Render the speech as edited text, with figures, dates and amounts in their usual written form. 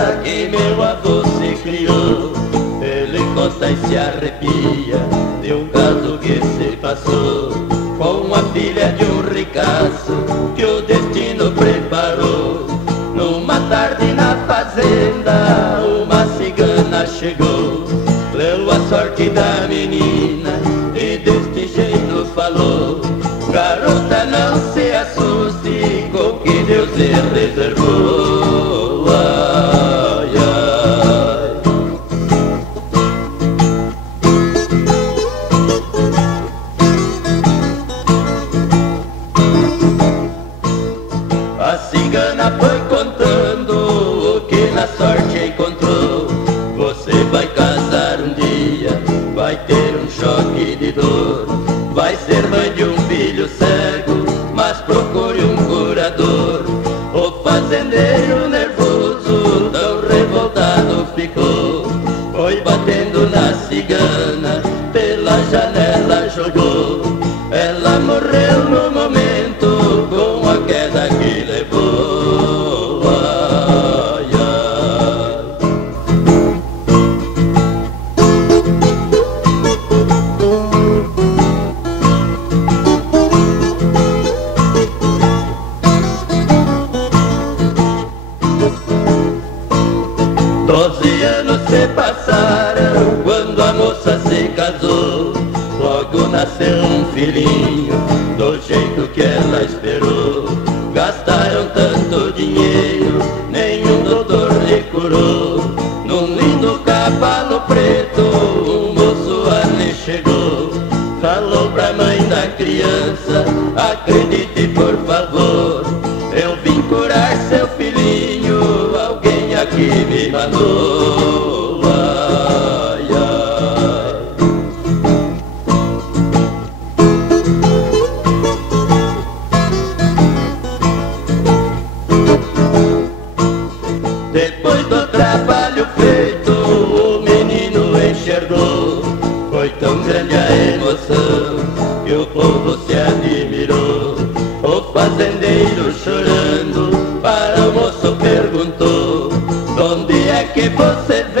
casa que meu avô se criou. Ele conta e se arrepia de um caso que se passou com a filha de um ricaço que o destino preparou. Numa tarde na fazenda uma cigana chegou, leu a sorte da menina e deste jeito falou: garota, não se assuste com o que Deus lhe reservou. Ai, ai. A cigana foi contando o que na sorte encontrou. Você vai casar um dia, vai ter um choque de dor, vai ser mãe de um filho cego, mas procure um curador. O fazendeiro nervoso, tão revoltado ficou, foi batendo na cigana, pela janela jogou. Ela morreu no momento com a queda que levou. Ai, ai. Doze anos se passaram quando a moça se casou. Logo nasceu um filhinho, do jeito que ela esperou. Gastaram tanto dinheiro, nenhum doutor lhe curou. Num lindo cavalo preto, um moço ali chegou. Falou pra mãe da criança: acredite por favor, eu vim curar seu filhinho, alguém aqui me mandou. Ai, ai. Depois do trabalho feito, o menino enxergou. Foi tão grande a emoção que o povo se admirou. O fazendeiro, chorando, para o moço perguntou: onde é que você veio?